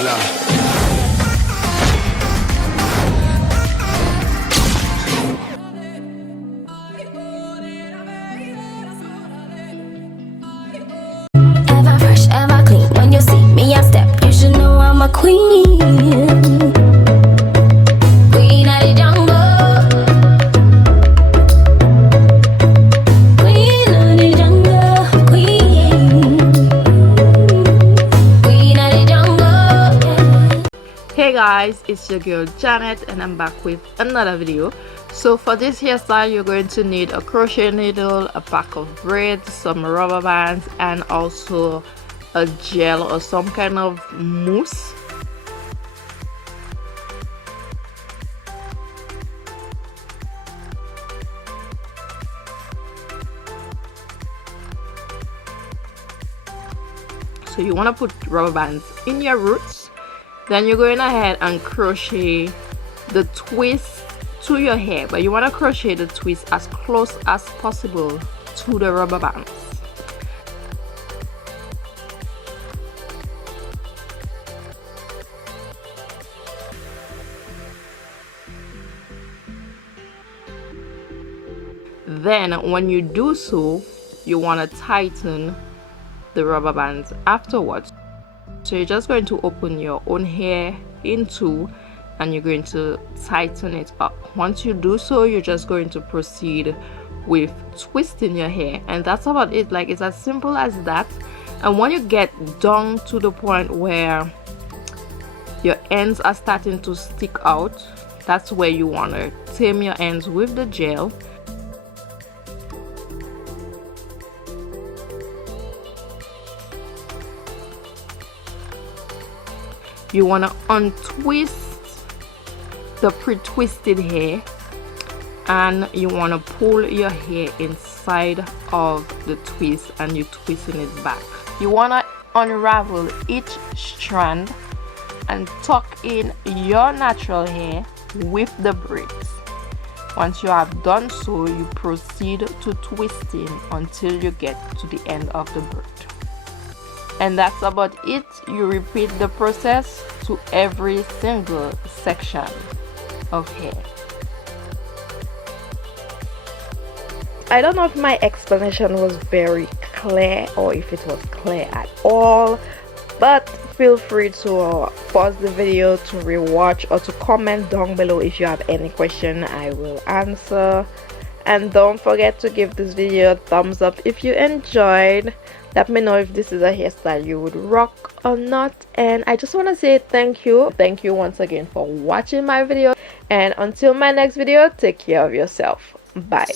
Hola. Ever fresh, ever clean. When you see me, I step. You should know I'm a queen. Queen of the jungle. Queen of the jungle. Queen. Queen of the jungle. Hey guys, it's your girl Janet and I'm back with another video. So for this hairstyle you're going to need a crochet needle, a pack of braids, some rubber bands, and also a gel or some kind of mousse. So you want to put rubber bands in your roots. Then you're going ahead and crochet the twist to your hair, but you want to crochet the twist as close as possible to the rubber bands. Then when you do so, you want to tighten the rubber bands afterwards. So you're just going to open your own hair in two and you're going to tighten it up. Once you do so, you're just going to proceed with twisting your hair, and that's about it. Like, it's as simple as that. And when you get down to the point where your ends are starting to stick out, that's where you want to tame your ends with the gel. You want to untwist the pre-twisted hair and you want to pull your hair inside of the twist and you're twisting it back. You want to unravel each strand and tuck in your natural hair with the braids. Once you have done so, you proceed to twisting until you get to the end of the braid. And that's about it. You repeat the process to every single section of hair. I don't know if my explanation was very clear or if it was clear at all, but feel free to pause the video to rewatch or to comment down below if you have any question. I will answer. And don't forget to give this video a thumbs up if you enjoyed. Let me know if this is a hairstyle you would rock or not. And I just want to say thank you once again for watching my video, and until my next video, take care of yourself. Bye.